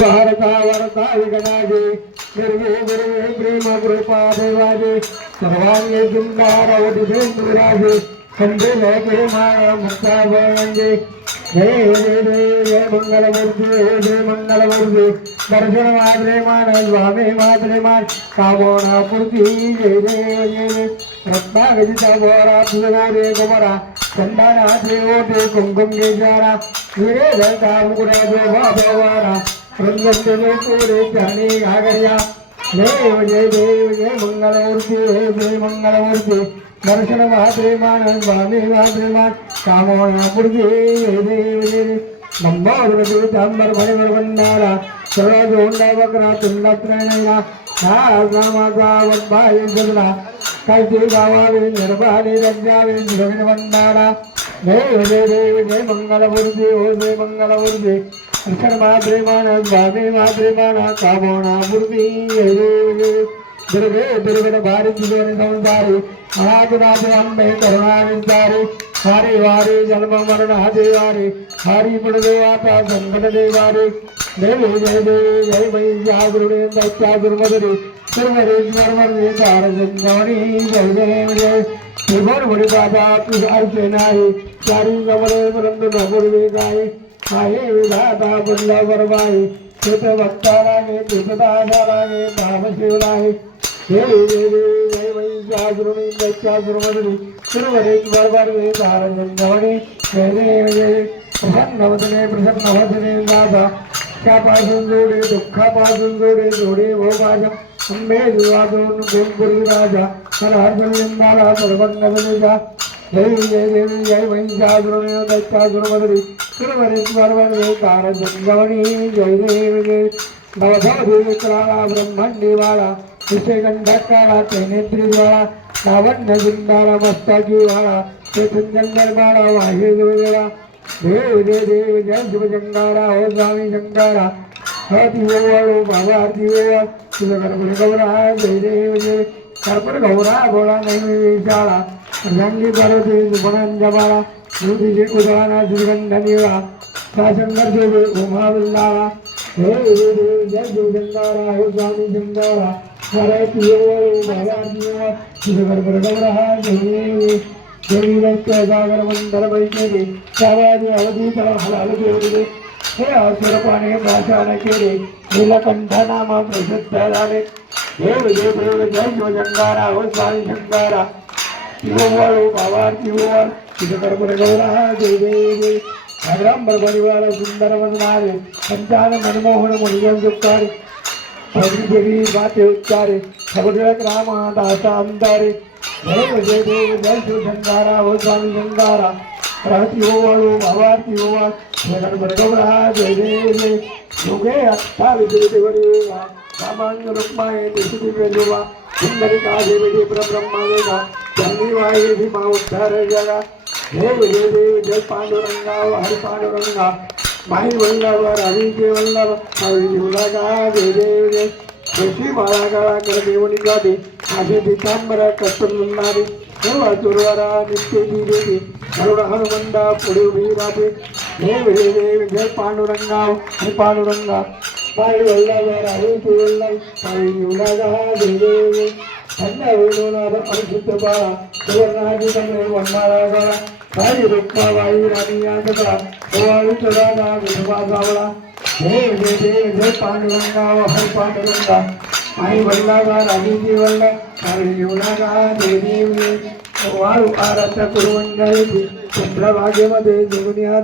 भारता वरता विघ्नाजे निर्वे गुरुवे प्रेम कृपा देवाजे सर्वांगे जिंगारावती भेंदुराजे संधे लोके माया मुक्ता वर्णंजे जय जय जय जय मंगलमूर्ती जय मंगलमूर्ती दर्शन मात्रे मान स्वामी मात्रे मान कामोना पूर्ती जय जय जय रत्नागजिता बोरा तुझगारे गोमरा चंदना देवते कुंकुम गेजारा वीरे धरता मुकुरा देवा भवारा रंगदेवे कोरे चरणी आगर्या देव जय देव जय मंगलमूर्ती जय मंगलमूर्ती दर्शन मात्रे मान स्वामी मात्रे मान कामोना पूर्ती जय देव जय नंबर चांबर मणिवर बंडारा सर्व जोंडा बकरा तुंडत्रयणा नामाचा वद्भाय जगला कैसे गावावे निर्भाने रंजावे निरविन बंडारा देव जय देव जय मंगलमूर्ती ओ जय मंगलमूर्ती दर्शन मात्रे मान स्वामी मात्रे मान कामोना पूर्ती जय देव जय दुर्गे दुर्गे भारी जीवन संसारी महाजनाथ अम्बे करुणानिधारी हारी वारी जन्म मरण हदेवारी हारी पड़देवाता संकट देवारी देवी जय देवी जय महिषासुरने दैत्यासुरमदरी सर्वरेश्वर वर्णे तार संगमणी जय देव जय त्रिभुवन बड़ी बाबा तुझार से नाही चारी कमरे परंतु नपुरवे गाई माये विधाता बदला बरबाई चित भक्ता लागे चितदासा लागे भाव शिव लागे देवी देवी जय महिषासुरने दैत्यासुरमदरी सर्वरेश्वर वर्णे तार संगमणी जय देव जय प्रसन्नवदने प्रसन्नवदने दादा शापासून जोडे दुःखापासून जोडे जोडे हो माझ्या अंबे दुवादून गुणपुरी राजा हर हर्षलिंगाला सर्वज्ञ जय जय देवी जय महिषासुरने दैत्यासुरमदरी सर्वरेश्वर वर्णे तार संगमणी जय देव जय नवधवदेवी कलाला ब्रह्मण्डीवाळा विषयगंधकाला त्रिनेत्रीवाळा लावण्य जिंदारा मस्तकी वाळा ते सुंदर वाहे गुरुदेवा देव जय देव जय शिवशंकारा हो स्वामी शंकारा हती ओवाळो बाबा आरती ओवाळ तुझं कर्पूर गौरा जय देव जय कर्पूर गौरा गोळा नैमी शाळा रंगी पार्वती सुपणांजबाळा दुधीचे उदळाना श्रीगंध निळा साशंकर देवे उमा विल्लाळा देव जय देव जय शिवशंकारा हो स्वामी शंकारा हरती ओवाळो बाबा आरती ओवाळ तुझं कर्पूर गौरा जय देव देवी दैत्य सागर मंदर बैठे त्यावेळी अवधी तळ हलाल केले हे असुरपाने भाषण केले नीलकंठ नाम प्रसिद्ध झाले देव जय देव जय शिवशंकारा हो स्वामी शंकारा शिववाळू बाबा शिववाळ कर्पूर गौरा जय देव अग्रांबर परिवार सुंदर वदनारे पंचान मनमोहन मुनिजन दुःखारे देवी बाते उच्चारे समुद्रक रामा दासा अंतारे देव जय देव जय शिवशंकारा हो स्वामी शंकारा रहती ओवाळू भावार्थी ओवाळ कर्पूर गौरा जय देव जय युगे 28 देवरेवा सामान्य रुक्माये दिव्यदेवा सुंदरिका देवी परब्रह्मा वेगा जन्मी वाये भीमा उद्धार जगा देव जय देव जय पांडुरंगा हरि पांडुरंगा माई वल्लभ रवी वल्लभ हरि उलगा जय देव जय ऋषी माळा गळा कर देवनी गादी आधी पितांबर कस्तुरनारी देवा दुर्वारा नित्य देवी करुण हनुमंदा पुढे उभी राहते देव हे देव जय पांडुरंगा हरि पांडुरंगा माई वल्लभ रवी वल्लभ हरि उलगा जय देव धन्य वेणुनाथ परिशुद्ध बाळा सुवर्णाजी कमळे वंडाळा गळा हरी रुक्मा वाई राणी यादगा ओवाळी चढाला विधवा जावळा देव जय देव जय पांडुरंगा हरि पांडुरंगा आई वल्लभ राणी वल्लभ हरि उलगा जय देव वाळू आराध्य कुरुवंगाई चंद्रभागेमध्ये जोडून या